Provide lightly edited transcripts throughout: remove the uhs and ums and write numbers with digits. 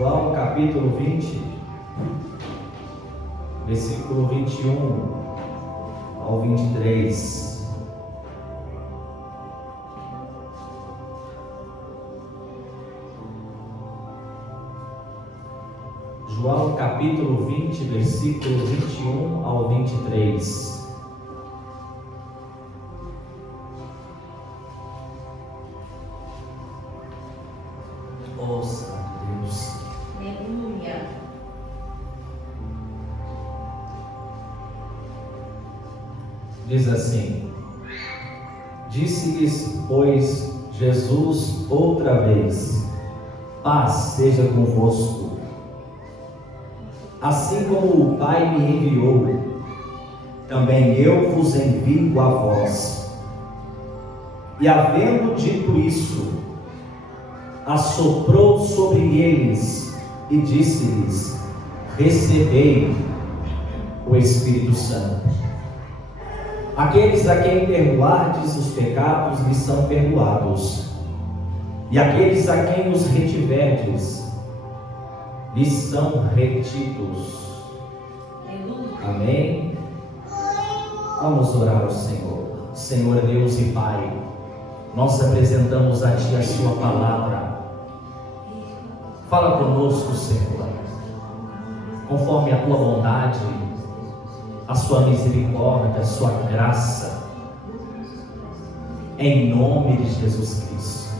João capítulo 20, versículo 21 ao 23. João capítulo 20, versículo 21 ao 23. Oh, Santo Deus. Aleluia. Diz assim: Disse-lhes, pois, Jesus outra vez: paz seja convosco. Assim como o Pai me enviou, também eu vos envio a vós. E havendo dito isso, assoprou sobre eles e disse-lhes: recebei o Espírito Santo. Aqueles a quem perdoardes os pecados lhes são perdoados, e aqueles a quem os retiverdes lhes são retidos. Amém? Vamos orar ao Senhor. Senhor Deus e Pai, nós apresentamos a Ti a Sua palavra. Fala conosco, Senhor, conforme a Tua bondade, a Sua misericórdia, a Sua graça, em nome de Jesus Cristo.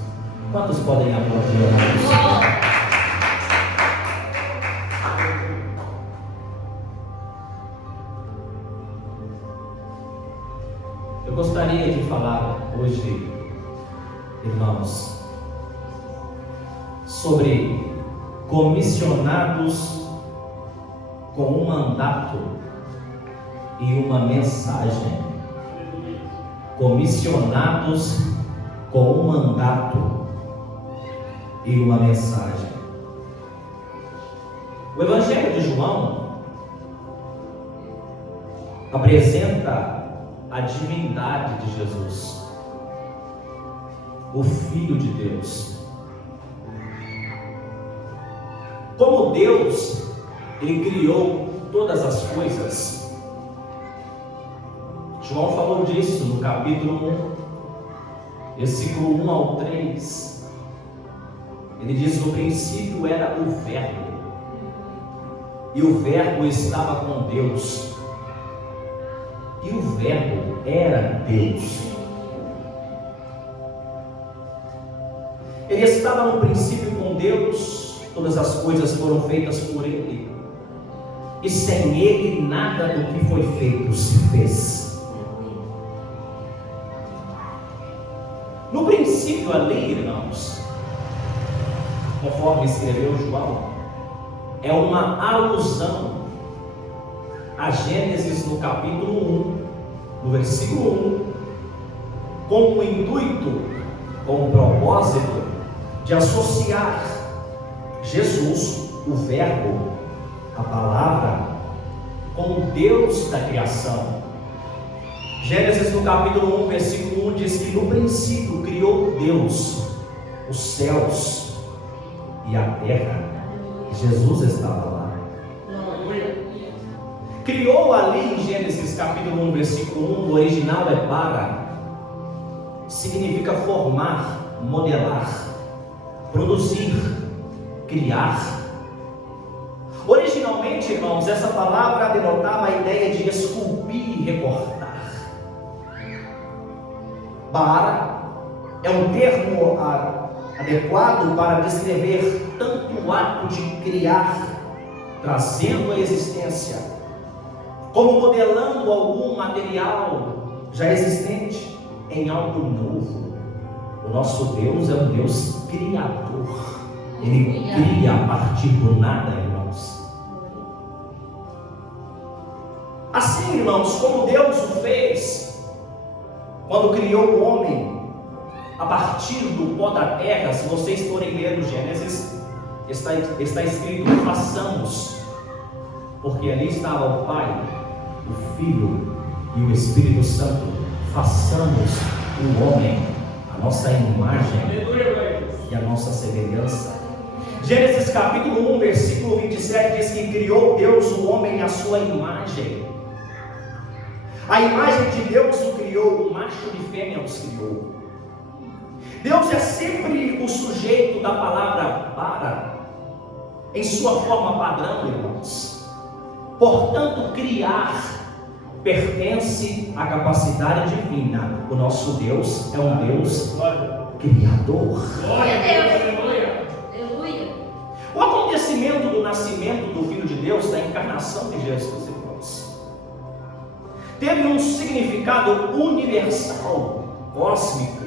Quantos podem aplaudir o nome do Senhor? Eu gostaria de falar hoje, irmãos, sobre comissionados com um mandato e uma mensagem. Comissionados com um mandato e uma mensagem. O Evangelho de João apresenta a divindade de Jesus, o Filho de Deus. Como Deus, Ele criou todas as coisas. João falou disso no capítulo 1, versículo 1 ao 3. Ele diz: no princípio era o Verbo, e o Verbo estava com Deus, e o Verbo era Deus. Ele estava no princípio com Deus, todas as coisas foram feitas por Ele, e sem Ele nada do que foi feito se fez. No princípio ali, irmãos, conforme escreveu João, é uma alusão a Gênesis no capítulo 1, no versículo 1, com o intuito, com o propósito de associar Jesus, o Verbo, a palavra, com o Deus da criação. Gênesis no capítulo 1, versículo 1 diz que no princípio criou Deus os céus e a terra. Jesus estava lá. Criou ali em Gênesis capítulo 1, versículo 1, o original é para, significa formar, modelar, produzir, criar. Originalmente, irmãos, essa palavra denotava a ideia de esculpir e recortar. Para é um termo adequado para descrever tanto o ato de criar, trazendo a existência, como modelando algum material já existente em algo novo. O nosso Deus é um Deus criador. Ele cria a partir do nada, irmãos. Assim, irmãos, como Deus o fez quando criou o homem a partir do pó da terra. Se vocês forem ler o Gênesis, está escrito: façamos, porque ali estava o Pai, o Filho e o Espírito Santo. Façamos o homem a nossa imagem e a nossa semelhança. Gênesis capítulo 1, versículo 27 diz que criou Deus o homem à sua imagem. A imagem de Deus o criou, o macho e fêmea os criou. Deus é sempre o sujeito da palavra para, em sua forma padrão, irmãos. Portanto, criar pertence à capacidade divina. O nosso Deus é um Deus criador. Glória a Deus. Aleluia. O acontecimento do nascimento do Filho de Deus, da encarnação de Jesus, irmãos, teve um significado universal, cósmico,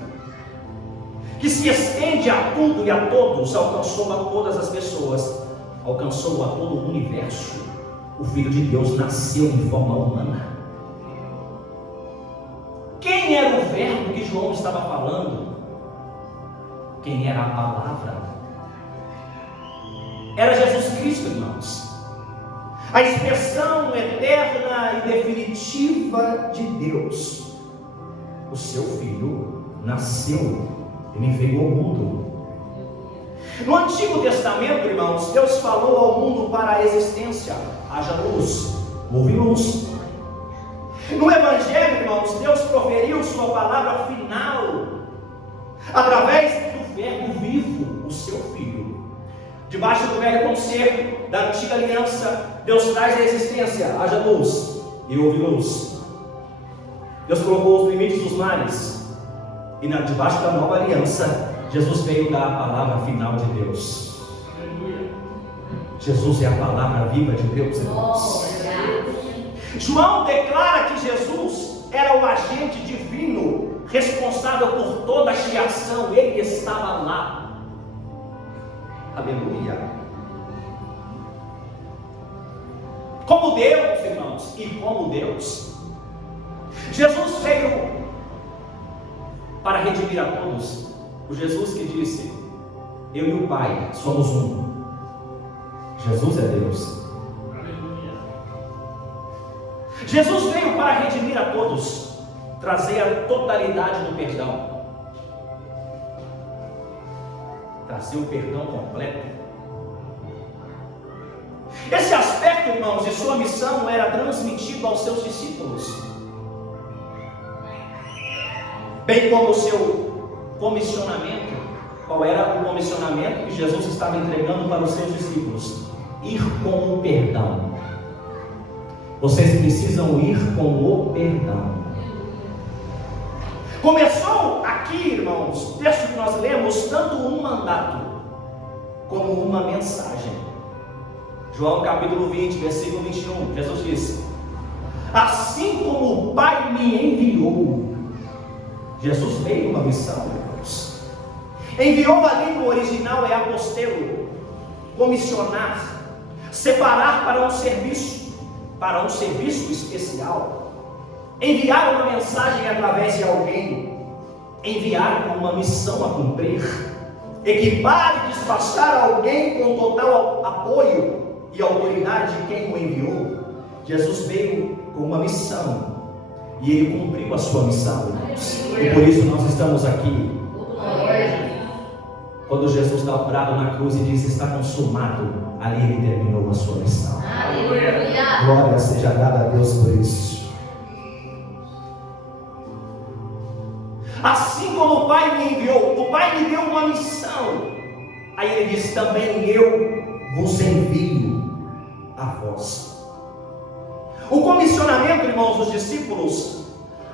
que se estende a tudo e a todos, alcançou a todas as pessoas, alcançou a todo o universo. O Filho de Deus nasceu em forma humana. Quem era o verbo que João estava falando? Quem era a palavra? Era Jesus Cristo, irmãos. A expressão eterna e definitiva de Deus. O seu Filho nasceu, ele veio ao mundo. No Antigo Testamento, irmãos, Deus falou ao mundo para a existência: haja luz, houve luz. No Evangelho, irmãos, Deus proferiu sua palavra final através do verbo vivo, o seu Filho. Debaixo do velho concerto da antiga aliança, Deus traz a existência: haja luz, e houve luz. Deus colocou os limites dos mares, e debaixo da nova aliança, Jesus veio dar a palavra final de Deus. Jesus é a palavra viva de Deus, irmãos. João declara que Jesus era o agente divino responsável por toda a criação. Ele estava lá. Aleluia. Como Deus, irmãos, e como Deus, Jesus veio para redimir a todos. O Jesus que disse: eu e o Pai somos um. Jesus é Deus. Jesus veio para redimir a todos, trazer a totalidade do perdão, trazer o perdão completo. Esse aspecto, irmãos, de sua missão era transmitido aos seus discípulos, bem como o seu comissionamento. Qual era o comissionamento que Jesus estava entregando para os seus discípulos? Ir com o perdão. Vocês precisam ir com o perdão. Começou aqui, irmãos, o texto que nós lemos, tanto um mandato como uma mensagem. João capítulo 20, versículo 21, Jesus disse: assim como o Pai me enviou. Jesus veio uma missão, irmãos. Enviou ali no original é apostelo, comissionar, separar para um serviço especial, enviar uma mensagem através de alguém, enviar com uma missão a cumprir, equipar e despachar alguém com total apoio e autoridade de quem o enviou. Jesus veio com uma missão e ele cumpriu a sua missão, irmãos. E por isso nós estamos aqui. Quando Jesus está operado na cruz e diz: está consumado, ali ele terminou a sua missão. Aleluia. Glória seja dada a Deus por isso. Assim como o Pai me enviou, o Pai me deu uma missão. Aí ele diz: também eu vos envio a vós. O comissionamento, irmãos, dos discípulos,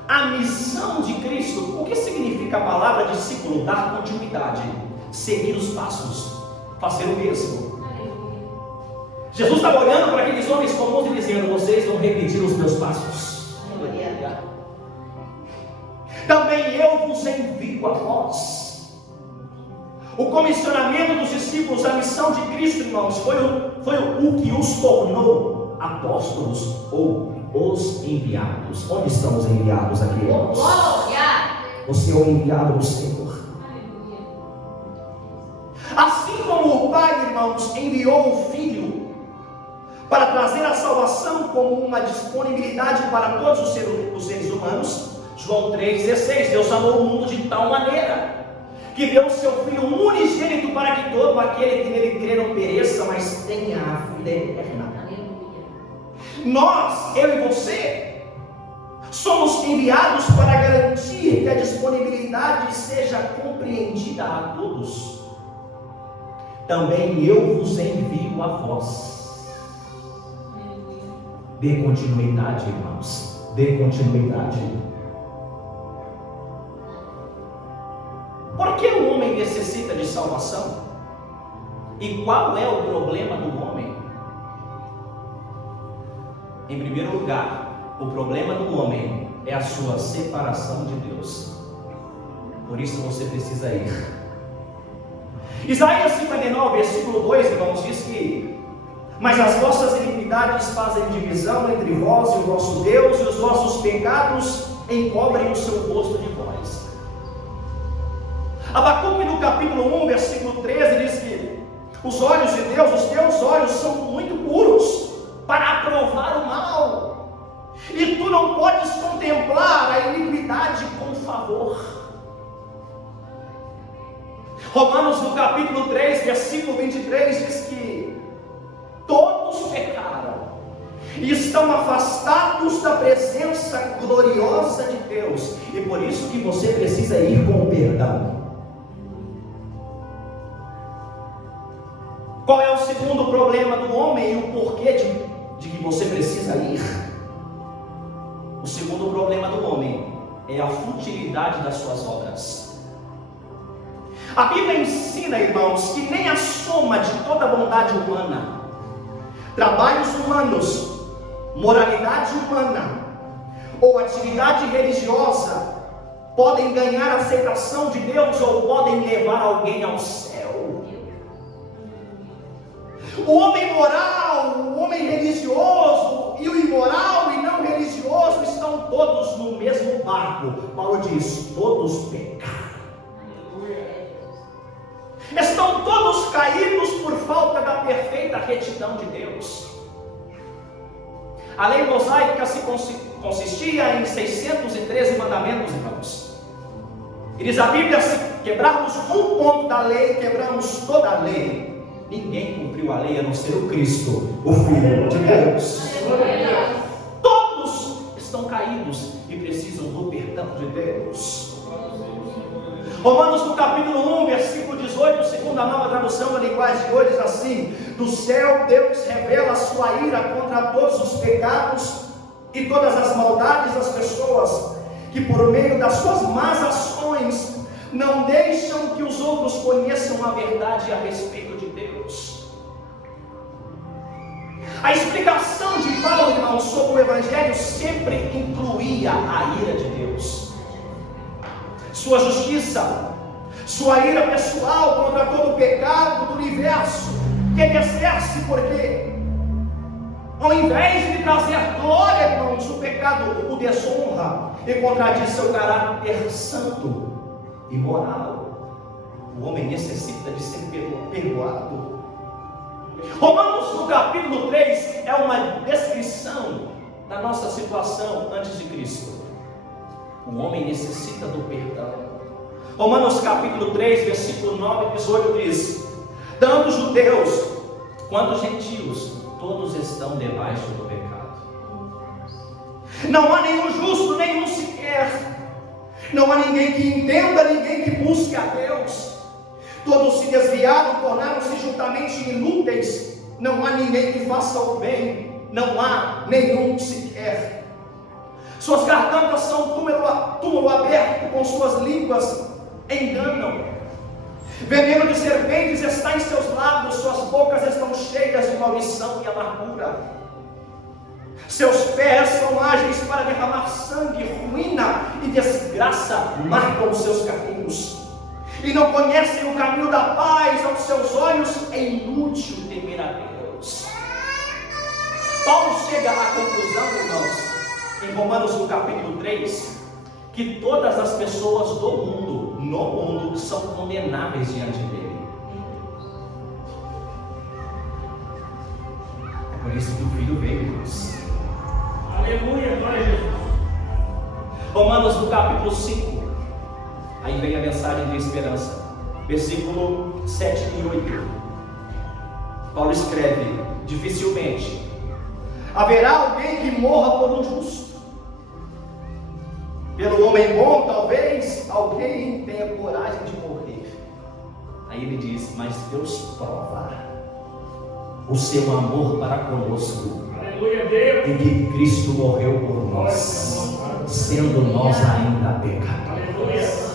a missão de Cristo. O que significa a palavra discípulo? Dar continuidade, seguir os passos, fazer o mesmo. Jesus estava olhando para aqueles homens comuns e dizendo: vocês vão repetir os meus passos. Também eu vos envio a vós. O comissionamento dos discípulos, a missão de Cristo, irmãos, foi o que os tornou apóstolos ou os enviados. Onde estão os enviados aqui, irmãos? Você é o enviado do Senhor. Assim como o Pai, irmãos, enviou o Filho para trazer a salvação como uma disponibilidade para todos os seres humanos, João 3,16, Deus amou o mundo de tal maneira que deu o seu Filho unigênito para que todo aquele que nele crê não pereça, mas tenha a vida eterna. Nós, eu e você, somos enviados para garantir que a disponibilidade seja compreendida a todos. Também eu vos envio a vós. Dê continuidade, irmãos. Dê continuidade. Por que o homem necessita de salvação? E qual é o problema do homem? Em primeiro lugar, o problema do homem é a sua separação de Deus. Por isso você precisa ir. Isaías 59, versículo 2, irmãos, diz que: mas as vossas iniquidades fazem divisão entre vós e o vosso Deus, e os vossos pecados encobrem o seu rosto de vós. Abacuque no capítulo 1, versículo 13, diz que os olhos de Deus, os teus olhos são muito puros para aprovar o mal, e tu não podes contemplar a iniquidade com favor. Romanos no capítulo 3, versículo 23 diz que todos pecaram e estão afastados da presença gloriosa de Deus, e por isso que você precisa ir com o perdão. Qual é o segundo problema do homem e o porquê de que você precisa ir? O segundo problema do homem é a futilidade das suas obras. A Bíblia ensina, irmãos, que nem a soma de toda a bondade humana, trabalhos humanos, moralidade humana ou atividade religiosa podem ganhar a aceitação de Deus ou podem levar alguém ao céu. O homem moral, o homem religioso e o imoral e não religioso estão todos no mesmo barco. Paulo diz: todos pecaram. Estão todos caídos por falta da perfeita retidão de Deus. A lei mosaica se consistia em 613 mandamentos, irmãos. E diz a Bíblia: se quebrarmos um ponto da lei, quebramos toda a lei. Ninguém cumpriu a lei a não ser o Cristo, o Filho de Deus. Todos estão caídos e precisam do perdão de Deus. Romanos no capítulo 1, versículo 18, segundo a nova tradução da linguagem de hoje, diz assim: do céu Deus revela a sua ira contra todos os pecados e todas as maldades das pessoas, que por meio das suas más ações não deixam que os outros conheçam a verdade a respeito de Deus. A explicação de Paulo, irmão, sobre o Evangelho sempre incluía a ira de Deus, sua justiça, sua ira pessoal contra todo o pecado do universo que ele exerce, porque ao invés de trazer glória, irmãos, o pecado o desonra e contradiz seu caráter santo e moral. O homem necessita de ser perdoado. Romanos no capítulo 3 é uma descrição da nossa situação antes de Cristo. O homem necessita do perdão. Romanos capítulo 3, versículo 9 e 18 diz: tanto judeus quanto gentios, todos estão debaixo do pecado. Não há nenhum justo, nenhum sequer. Não há ninguém que entenda, ninguém que busque a Deus. Todos se desviaram, tornaram-se juntamente inúteis. Não há ninguém que faça o bem. Não há nenhum sequer. Suas gargantas são túmulo aberto, com suas línguas enganam. Veneno de serpentes está em seus lábios, suas bocas estão cheias de maldição e amargura. Seus pés são ágeis para derramar sangue, ruína e desgraça marcam os seus caminhos. E não conhecem o caminho da paz, aos seus olhos é inútil temer a Deus. Paulo chega à conclusão, irmãos, em Romanos no capítulo 3, que todas as pessoas do mundo, no mundo, são condenáveis diante dele. É por isso que o Filho veio, irmãos. Aleluia, glória a Jesus. Romanos no capítulo 5, aí vem a mensagem de esperança. versículo 7 e 8. Paulo escreve: dificilmente haverá alguém que morra por um justo. Pelo homem bom, talvez alguém tenha coragem de morrer. Aí ele diz: mas Deus prova o seu amor para conosco, em que Cristo morreu por nós, sendo nós ainda pecadores.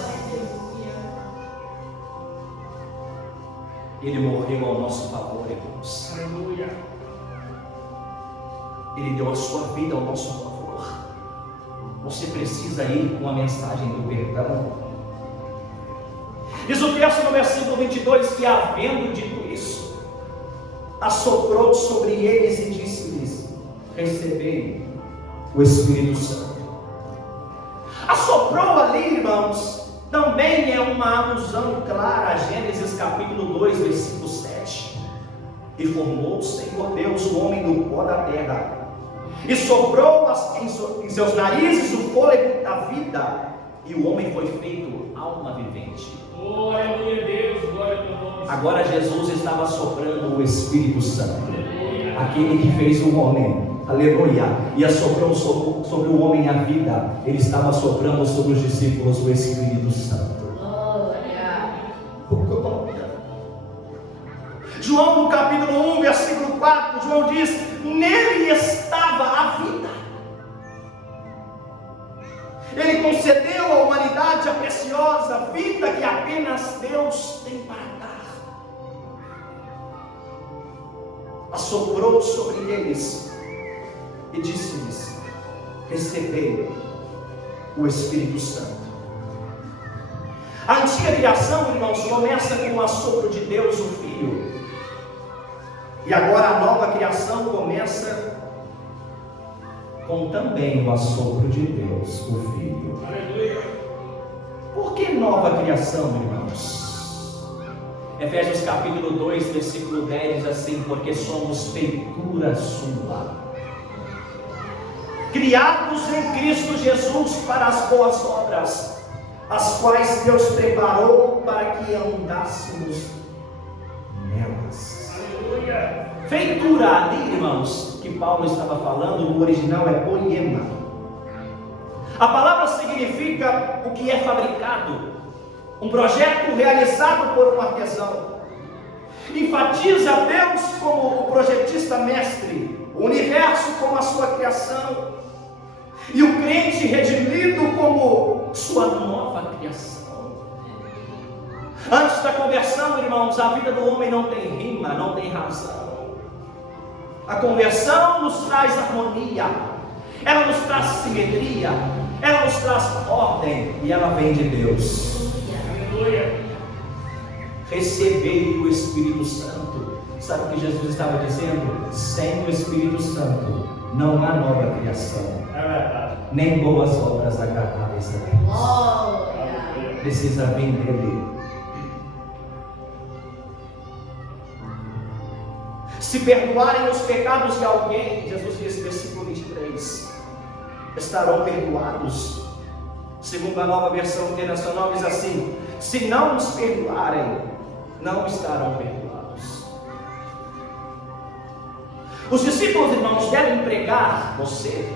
Ele morreu ao nosso favor, irmãos. Ele deu a sua vida ao nosso favor. Você precisa ir com a mensagem do perdão. Diz o texto no versículo 22 que, havendo dito isso, assoprou sobre eles e disse-lhes: recebei o Espírito Santo. Assoprou ali, irmãos, também é uma alusão clara a Gênesis capítulo 2, versículo 7. E formou o Senhor Deus o homem do pó da terra, e soprou em seus narizes o fôlego da vida, e o homem foi feito alma vivente. Glória a Deus, glória a Deus. Agora Jesus estava soprando o Espírito Santo, aquele que fez o homem, aleluia, e assoprou sobre o homem a vida. Ele estava soprando sobre os discípulos o Espírito Santo. João no capítulo 1, versículo 4, João diz: nele estava a vida. Ele concedeu à humanidade a preciosa vida que apenas Deus tem para dar. Assoprou sobre eles e disse-lhes: recebei o Espírito Santo. A antiga criação, irmãos, começa com o assopro de Deus, o Filho. E agora a nova criação começa com também o assopro de Deus, o Filho. Aleluia. Por que nova criação, irmãos? Efésios capítulo 2, versículo 10 diz assim: porque somos feitura sua, criados em Cristo Jesus para as boas obras, as quais Deus preparou para que andássemos nelas. Aleluia. Feitura ali, irmãos, que Paulo estava falando, no original é poiema. A palavra significa o que é fabricado, um projeto realizado por um artesão. Enfatiza Deus como o projetista mestre, o universo como a sua criação, e o crente redimido como sua nova criação. Antes da conversão, irmãos, a vida do homem não tem rima, não tem razão. A conversão nos traz harmonia, ela nos traz simetria, ela nos traz ordem, e ela vem de Deus. Aleluia. Recebei o Espírito Santo. Sabe o que Jesus estava dizendo? Sem o Espírito Santo não há nova criação, É verdade. nem boas obras agradáveis a Deus. Precisa vir dele. Se perdoarem os pecados de alguém, Jesus disse, versículo 23, estarão perdoados. Segundo a nova versão internacional diz assim: se não os perdoarem, não estarão perdoados. Os discípulos, irmãos, devem pregar você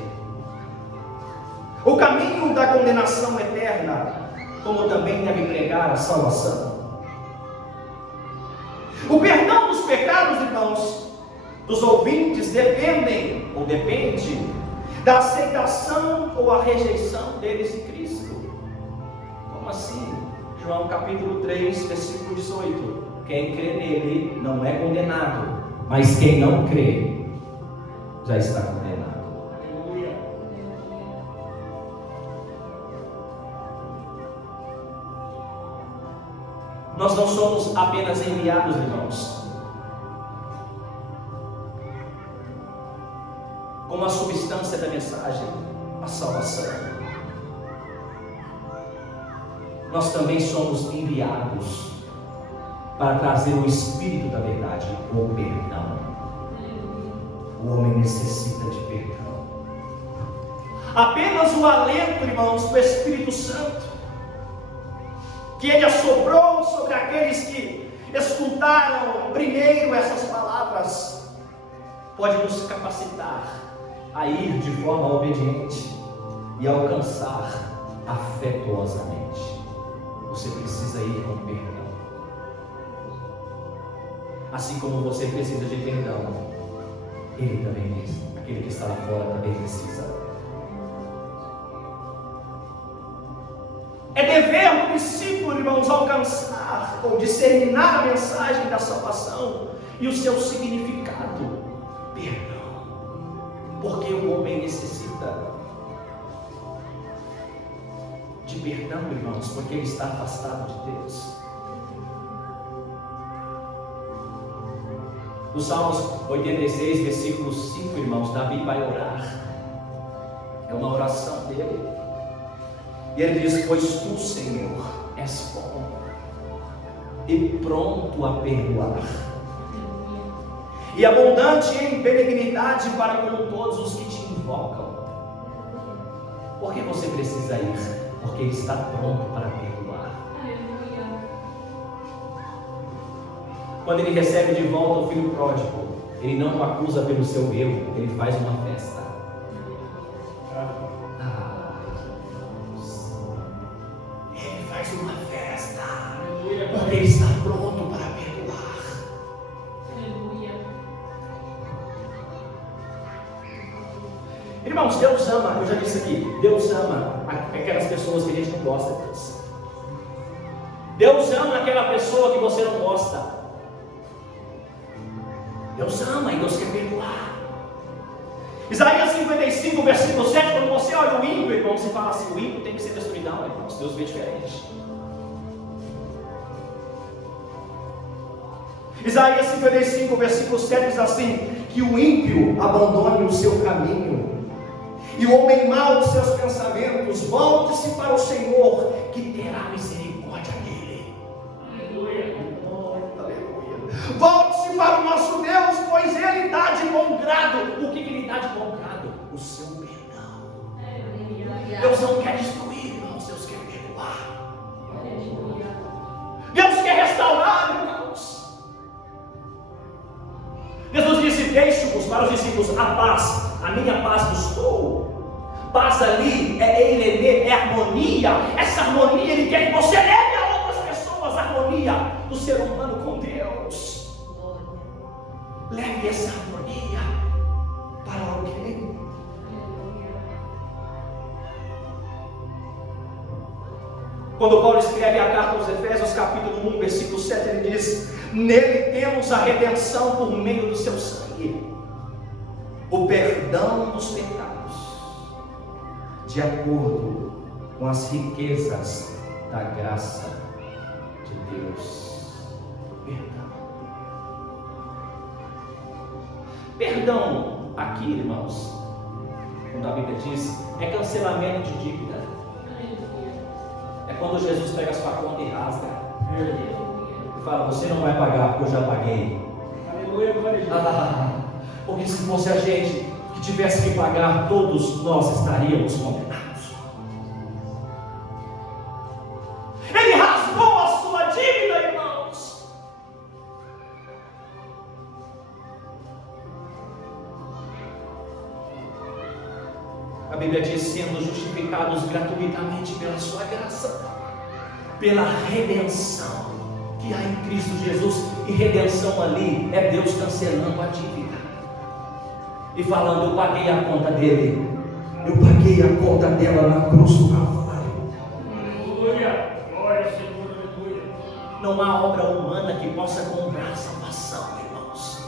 o caminho da condenação eterna, como também devem pregar a salvação. O perdão dos pecados, irmãos, dos ouvintes depende da aceitação ou a rejeição deles em Cristo. Como assim? João capítulo 3, versículo 18. Quem crê nele não é condenado, mas quem não crê já está condenado. Aleluia. Nós não somos apenas enviados, irmãos, como a substância da mensagem, a salvação. Nós também somos enviados para trazer o Espírito da verdade, o perdão. O homem necessita de perdão. Apenas o alento, irmãos, do Espírito Santo que Ele assoprou sobre aqueles que escutaram primeiro essas palavras, pode nos capacitar a ir de forma obediente e alcançar afetuosamente. Você precisa ir com perdão. Assim como você precisa de perdão, ele também precisa. Aquele que está lá fora também precisa. É dever do discípulo, irmãos, alcançar ou disseminar a mensagem da salvação e o seu significado. Perdão. Porque o homem necessita de perdão, irmãos, porque ele está afastado de Deus. No Salmos 86, versículo 5, irmãos, Davi vai orar. É uma oração dele. E ele diz: pois tu, Senhor, és bom e pronto a perdoar, e abundante em benignidade para com todos os que te invocam. Por que você precisa ir? Porque ele está pronto para perdoar. Quando ele recebe de volta o filho pródigo, ele não o acusa pelo seu erro, ele faz uma festa. Ele faz uma festa, porque ele está pronto para perdoar. Irmãos, Deus ama, eu já disse aqui, Deus ama aquelas pessoas que a gente não gosta deles. Deus ama aquela pessoa que você não gosta. Deus ama e Deus quer perdoar. Isaías 55, versículo 7, quando você olha o ímpio, irmão, você fala assim: o ímpio tem que ser destruído. Não, irmãos, Deus vê diferente. Isaías 55, versículo 7 diz assim: que o ímpio abandone o seu caminho, e o homem mau os seus pensamentos, volte-se para o Senhor, que terá misericórdia dele. Aleluia. Volte-se para o nosso Deus, pois Ele dá de bom grado. O que Ele dá de bom grado? O seu perdão. Deus não quer destruir, irmãos, Deus quer perdoar. Deus quer restaurar, irmãos. Jesus disse: deixe-vos, para os discípulos, a paz, a minha paz vos dou. Paz ali é eilenê, é harmonia. Essa harmonia Ele quer que você leve a outras pessoas, a harmonia do ser humano com Deus. Leve essa harmonia para alguém. Quando Paulo escreve a carta aos Efésios, capítulo 1, versículo 7, ele diz: nele temos a redenção por meio do seu sangue, o perdão dos pecados, de acordo com as riquezas da graça de Deus. Perdão aqui, irmãos, quando a Bíblia diz, é cancelamento de dívida. É quando Jesus pega a sua conta e rasga e fala: você não vai pagar porque eu já paguei. Aleluia, glória a Deus. Porque se fosse a gente que tivesse que pagar, todos nós estaríamos condenados. Ele rasgou a sua dívida, irmãos. A Bíblia diz: sendo justificados gratuitamente pela sua graça, pela redenção que há em Cristo Jesus. E redenção ali é Deus cancelando a dívida e falando: eu paguei a conta dele, eu paguei a conta dela na cruz do Calvário. Aleluia, glória ao Senhor, aleluia. Não há obra humana que possa comprar salvação, irmãos.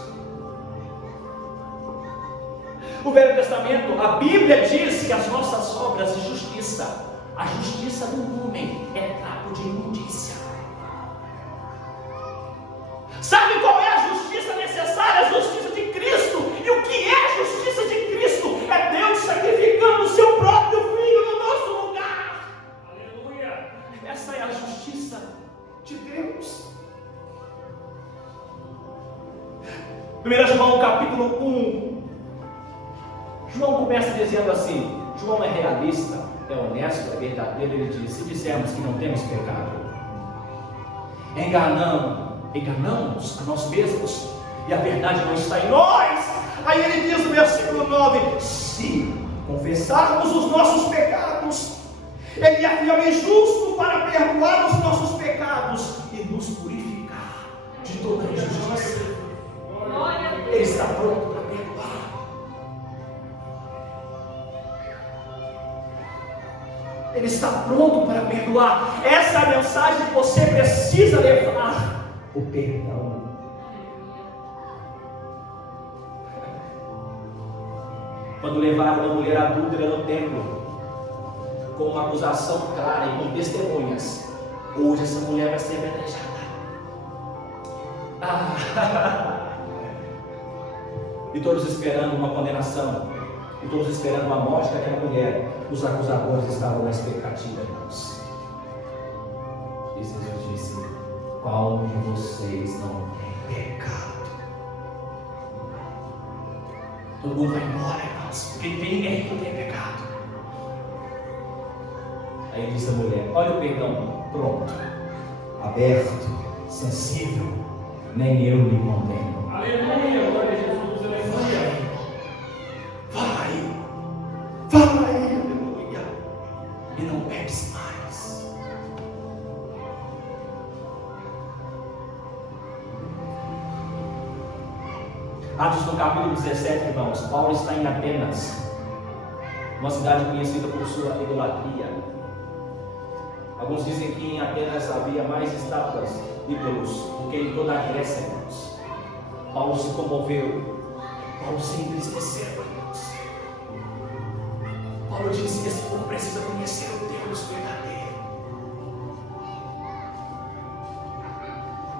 No Velho Testamento, a Bíblia diz que as nossas obras de justiça, a justiça do homem, é trapo de imundícia. Sabe qual é a justiça necessária? A justiça de Cristo. E o que é a justiça de Cristo? É Deus sacrificando o seu próprio Filho no nosso lugar. Aleluia. Essa é a justiça de Deus. 1 João capítulo 1. João começa dizendo assim, João é realista, é honesto, é verdadeiro. Ele diz: se dissermos que não temos pecado, enganamos a nós mesmos, e a verdade não está em nós. Aí ele diz no versículo 9: se confessarmos os nossos pecados, Ele é fiel e justo para perdoar os nossos pecados e nos purificar de toda injustiça. Ele está pronto para perdoar. Ele está pronto para perdoar. Essa é a mensagem que você precisa levar: o perdão. Quando levaram uma mulher adúltera no templo, com uma acusação clara e com testemunhas, hoje essa mulher vai ser apedrejada. E todos esperando uma condenação, e todos esperando a morte daquela mulher. Os acusadores estavam na expectativa, irmãos. E Jesus disse: qual de vocês não tem pecado? Todo mundo vai embora, irmãos, porque ninguém que tem pecado. Aí disse a mulher: olha o perdão pronto, aberto, sensível, nem eu lhe condeno. Aleluia, glória a Jesus, aleluia. Vai, aleluia, e não peques mais. Atos no capítulo 17, irmãos, Paulo está em Atenas, uma cidade conhecida por sua idolatria. Alguns dizem que em Atenas havia mais estátuas, ídolos, do que em toda a Grécia, irmãos. Paulo se comoveu, Paulo se entristeceu, irmãos. Paulo disse que esse povo precisa conhecer o Deus verdadeiro.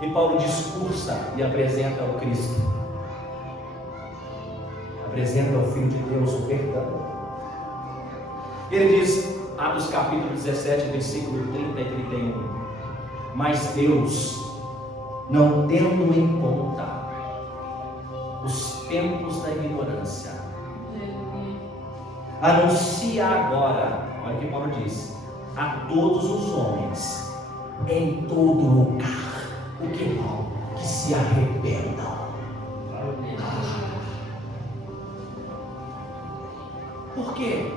E Paulo discursa e apresenta o Cristo. Apresenta ao Filho de Deus o perdão. Ele diz, Atos capítulo 17, versículo 30 e 31: mas Deus, não tendo em conta os tempos da ignorância, anuncia agora, olha o que Paulo diz, a todos os homens, em todo lugar, o que não, que se arrependam. Por quê?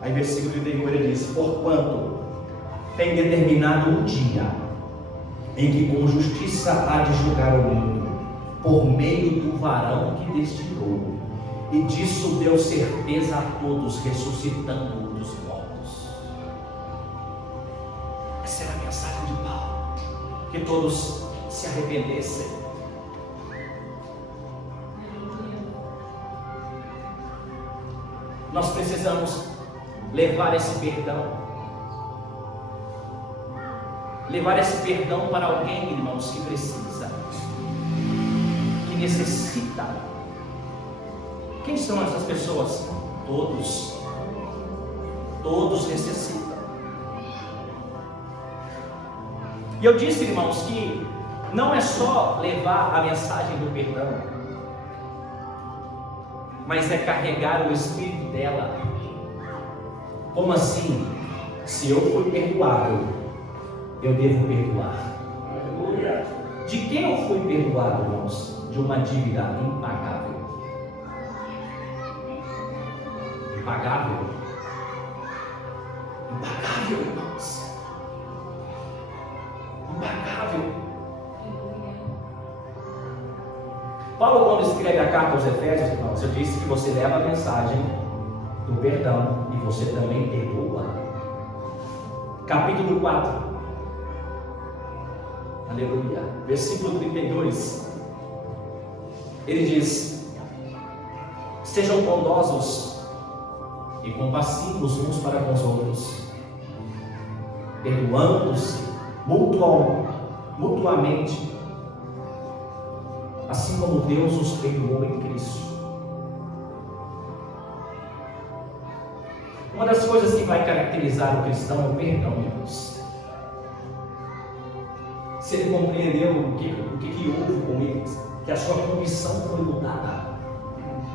Aí versículo 31 ele diz: porquanto tem determinado um dia em que com justiça há de julgar o mundo, por meio do varão que destilou, e disso deu certeza a todos, ressuscitando dos mortos. Essa era a mensagem de Paulo, que todos se arrependessem. Nós precisamos levar esse perdão. Levar esse perdão para alguém, irmãos, que precisa, que necessita. Quem são essas pessoas? Todos. Todos necessitam. E eu disse, irmãos, que não é só levar a mensagem do perdão, mas é carregar o espírito dela. Como assim? Se eu fui perdoado, eu devo perdoar. Aleluia. De quem eu fui perdoado, irmãos? De uma dívida impagável. Impagável? Impagável, irmãos. Impagável. Paulo, quando escreve a carta aos Efésios, irmãos, eu disse que você leva a mensagem do perdão e você também perdoa. Capítulo 4, aleluia, versículo 32, ele diz: sejam bondosos e compassivos uns para com os outros, perdoando-se mutuamente, assim como Deus os perdoou em Cristo. Uma das coisas que vai caracterizar o cristão é o perdão, irmãos. Se ele compreendeu o que houve com ele, que a sua condição foi mudada,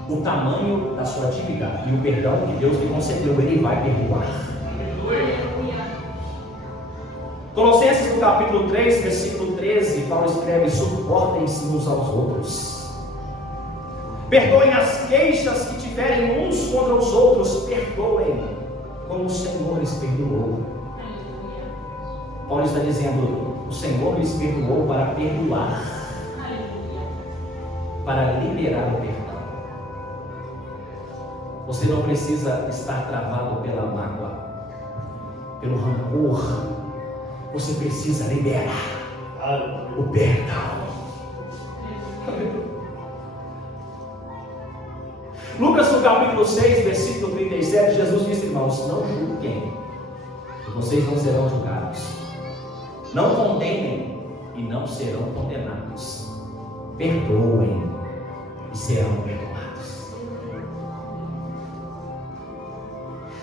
o tamanho da sua dívida e o perdão que Deus lhe concedeu, ele vai perdoar. Colossenses no capítulo 3, versículo 13, Paulo escreve: suportem-se uns aos outros. Perdoem as queixas que tiverem uns contra os outros. Perdoem como o Senhor lhes perdoou. Paulo está dizendo: o Senhor lhes perdoou para perdoar, para liberar o perdão. Você não precisa estar travado pela mágoa, pelo rancor. Você precisa liberar o perdão. Lucas, no capítulo 6, versículo 37, Jesus disse: irmãos, não julguem, vocês não serão julgados. Não condenem e não serão condenados. Perdoem e serão perdoados.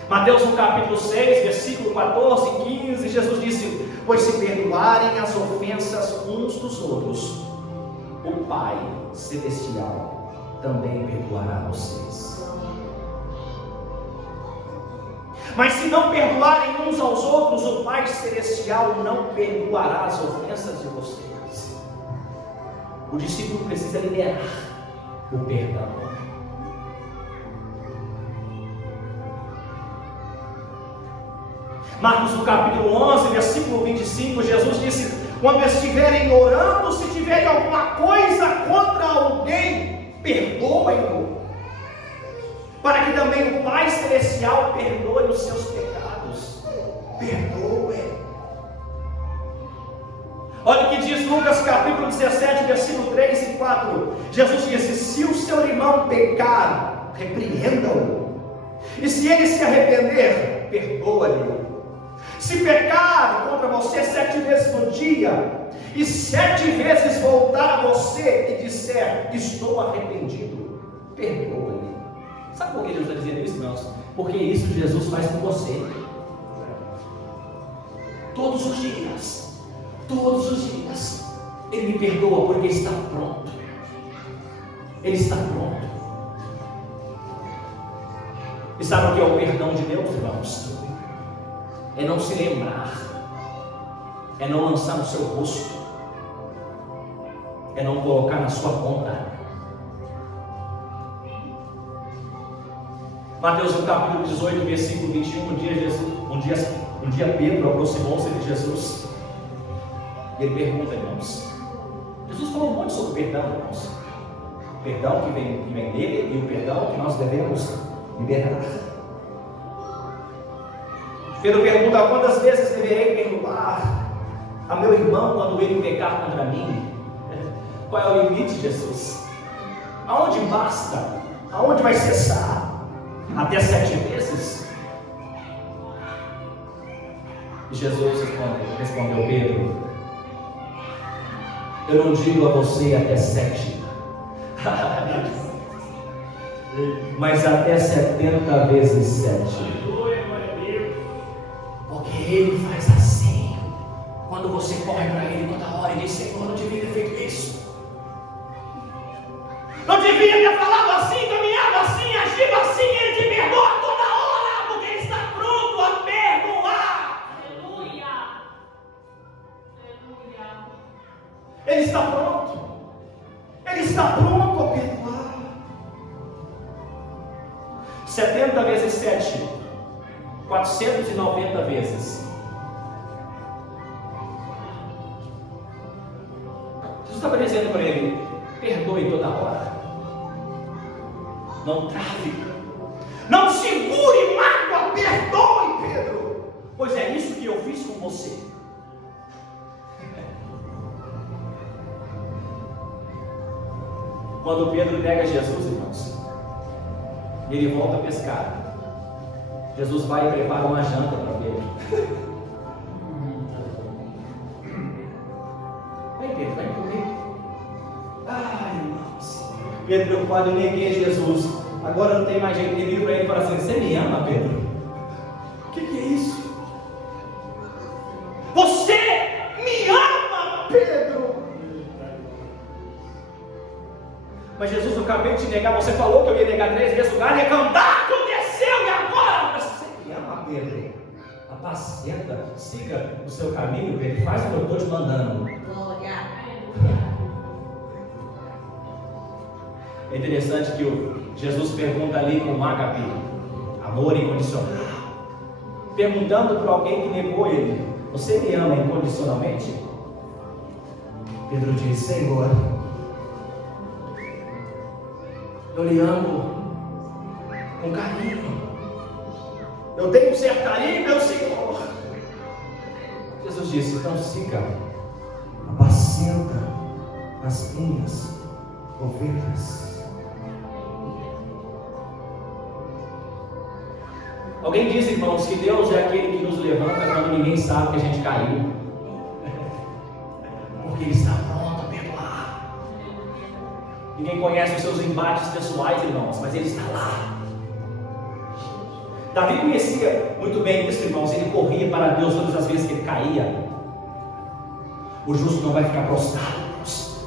Mateus, no capítulo 6, versículo 14 e 15, Jesus disse: pois se perdoarem as ofensas uns dos outros, o Pai Celestial também perdoará vocês. Mas se não perdoarem uns aos outros, o Pai Celestial não perdoará as ofensas de vocês. O discípulo precisa liberar o perdão. Marcos, no capítulo 11, versículo 25, Jesus disse: quando estiverem orando, se tiverem alguma coisa contra alguém, perdoem-no, para que também o Pai Celestial perdoe os seus pecados. Perdoem. Olha o que diz Lucas capítulo 17, versículo 3 e 4. Jesus disse: se o seu irmão pecar, repreenda-o, e se ele se arrepender, perdoa-lhe. Se pecar contra você 7 vezes no dia, e 7 vezes voltar a você e disser: estou arrependido, perdoa-lhe. Sabe por que Jesus está dizendo isso, irmãos? Porque isso Jesus faz com você. Todos os dias. Todos os dias. Ele me perdoa porque está pronto. Ele está pronto. E sabe o que é o perdão de Deus, irmãos? É não se lembrar, é não lançar no seu rosto, é não colocar na sua conta. Mateus, no capítulo 18, versículo 21, um dia Pedro aproximou-se de Jesus e ele pergunta, irmãos. Jesus falou um monte sobre perdão, irmãos. O perdão que vem dele e o perdão que nós devemos liberar. Pedro pergunta: quantas vezes deverei perdoar a meu irmão quando ele pecar contra mim? Qual é o limite, Jesus? Aonde basta? Aonde vai cessar? Até 7 vezes? E Jesus respondeu: Pedro, eu não digo a você até 7, mas até 70 vezes 7. Porque Ele faz assim. Quando você corre para Ele toda hora e diz: Senhor, não devia ter feito isso, não devia ter falado assim, caminhado assim, agido assim. Ele te perdoa toda hora, porque Ele está pronto a perdoar. Aleluia. Aleluia. Ele está pronto. Ele está pronto a perdoar. 70 vezes 7, 490 vezes. Jesus estava dizendo para ele: perdoe toda hora. Não trave. Não segure mágoa. Perdoe, Pedro. Pois é isso que eu fiz com você. Quando Pedro nega Jesus, irmãos, e ele volta a pescar, Jesus vai e prepara uma janta para Pedro. Vem, Pedro, vem comigo. Ai, irmãos, Pedro preocupado: eu neguei Jesus, agora não tem mais jeito. Ele vira para ele e fala assim: você me ama, Pedro? O que é isso? Você me ama, Pedro? Mas Jesus, eu acabei de te negar, você falou que eu ia negar 3 vezes o galho, ia cantar, aconteceu, e agora? Mas você me ama, Pedro? Apacenta, siga o seu caminho, Pedro, faz o que eu estou te mandando. Glória. É interessante que Jesus pergunta ali com ágape, amor incondicional, perguntando para alguém que negou ele: você me ama incondicionalmente? Pedro diz: Senhor, eu lhe amo com carinho, eu tenho um certo carinho, meu Senhor. Jesus disse: então siga, apacenta as minhas ovelhas. Alguém diz, irmãos, que Deus é aquele que nos levanta quando ninguém sabe que a gente caiu, porque Ele está pronto a perdoar. Ninguém conhece os seus embates pessoais, irmãos, mas Ele está lá. Davi conhecia muito bem isso, irmãos. Ele corria para Deus todas as vezes que ele caía. O justo não vai ficar prostrado, irmãos.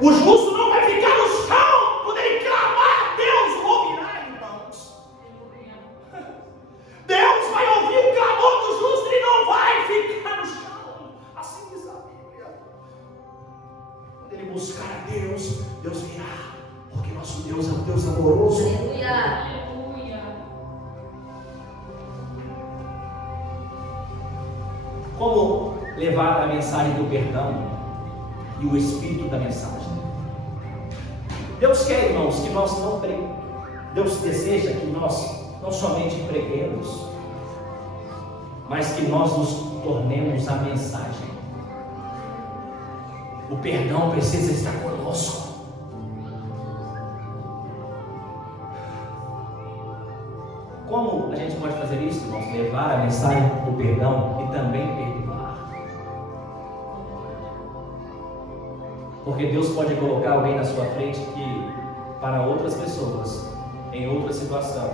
O justo não vai ficar no chão quando ele clamar. Deus ouvirá, irmãos. Deus vai ouvir o clamor do justo. Ele não vai ficar no chão. Assim diz a Bíblia. Quando ele buscar a Deus, Deus virá, porque nosso Deus é um Deus amoroso. Aleluia. Como levar a mensagem do perdão e o espírito da mensagem? Deus quer, irmãos, que nós não Deus deseja que nós não somente preguemos, mas que nós nos tornemos a mensagem. O perdão precisa estar conosco. Como a gente pode fazer isso, irmãos? Levar a mensagem do perdão e também perdoar. Porque Deus pode colocar alguém na sua frente que, para outras pessoas, em outra situação,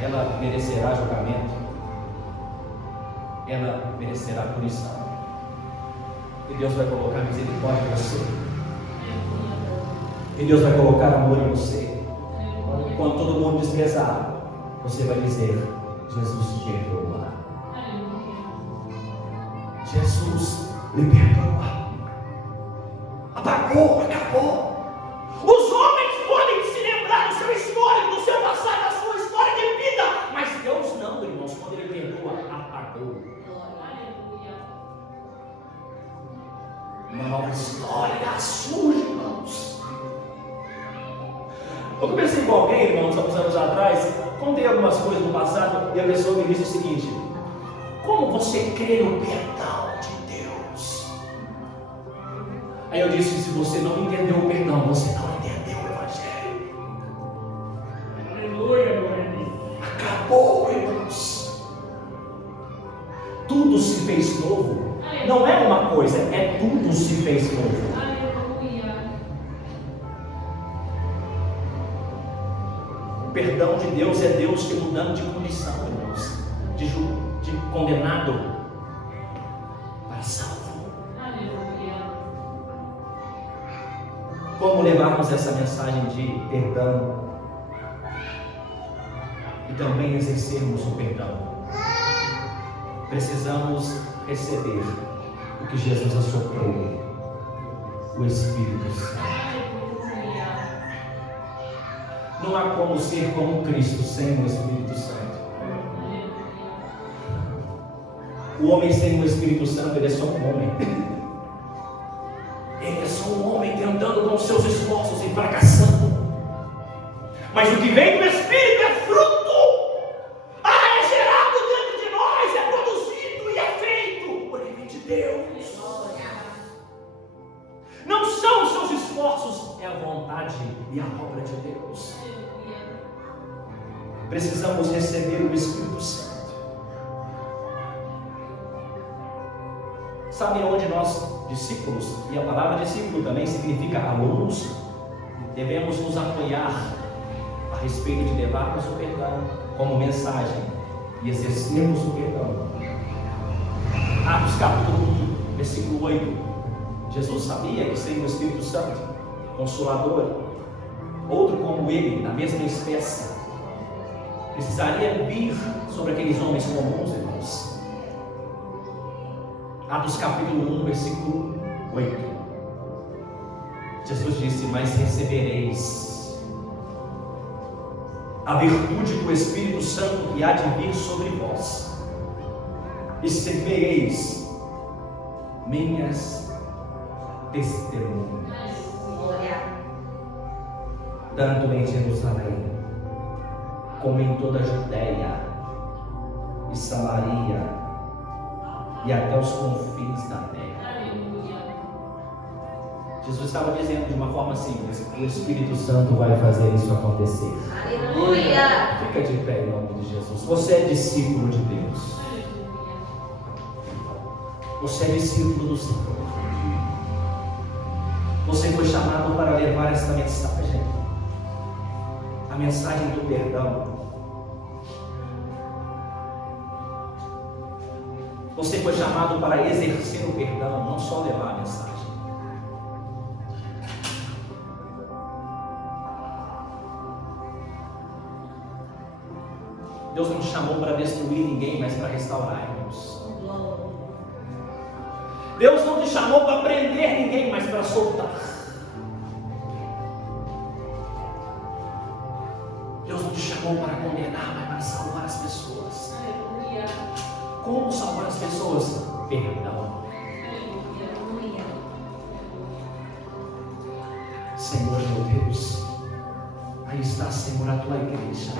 ela merecerá julgamento, ela merecerá punição. E Deus vai colocar misericórdia em você. E Deus vai colocar amor em você. Quando todo mundo desprezar, você vai dizer: Jesus te perdoa. Jesus lhe perdoa. Apagou, acabou. Os homens podem se lembrar do seu histórico, do seu passado, da sua história de vida, mas Deus não, irmãos. Quando Ele perdoa, apagou. Uma nova história surge, irmãos. Eu conversei com alguém, irmãos, alguns anos atrás, contei algumas coisas do passado, e a pessoa me disse o seguinte: como você crê no perdão de Deus? Aí eu disse: se você não entendeu o perdão, você não entendeu o Evangelho. Aleluia, glória a Deus. Acabou, irmãos. Tudo se fez novo. Não é uma coisa, é tudo se fez novo. O perdão de Deus é Deus te mudando de condição, irmãos, de condenado para salvo. Como levarmos essa mensagem de perdão e também exercermos o perdão? Precisamos receber o que Jesus assoprou, o Espírito Santo. Não há como ser como Cristo sem o Espírito Santo. O homem sem o Espírito Santo, ele é só um homem. Ele é só um homem tentando com seus esforços e fracassando. Mas o que vem do Espírito é fruto. É gerado dentro de nós, é produzido e é feito, porque vem de Deus. Não são os seus esforços, é a vontade e a obra de Deus. Precisamos receber o Espírito Santo. Sabe onde nós, discípulos, e a palavra discípulo também significa alunos, devemos nos apoiar a respeito de levarmos o perdão como mensagem e exercermos o perdão? Atos capítulo 1, versículo 8. Jesus sabia que sem o Espírito Santo, Consolador, outro como ele, da mesma espécie, precisaria vir sobre aqueles homens comuns, irmãos. Atos capítulo 1, versículo 8. Jesus disse: mas recebereis a virtude do Espírito Santo que há de vir sobre vós, e sereis minhas testemunhas, tanto em Jerusalém, como em toda a Judéia e Samaria, e até os confins da terra. Jesus estava dizendo de uma forma simples: o Espírito Santo vai fazer isso acontecer. Aleluia. Fica de pé em nome de Jesus. Você é discípulo de Deus. Você é discípulo do Senhor. Você foi chamado para levar esta mensagem, a mensagem do perdão. Você foi chamado para exercer o perdão, não só levar a mensagem. Deus não te chamou para destruir ninguém, mas para restaurar-nos. Deus não te chamou para prender ninguém, mas para soltar. Deus não te chamou para condenar, mas para salvar as pessoas. Como salvar as pessoas? Perdão. Senhor meu Deus, aí está, Senhor, a tua igreja.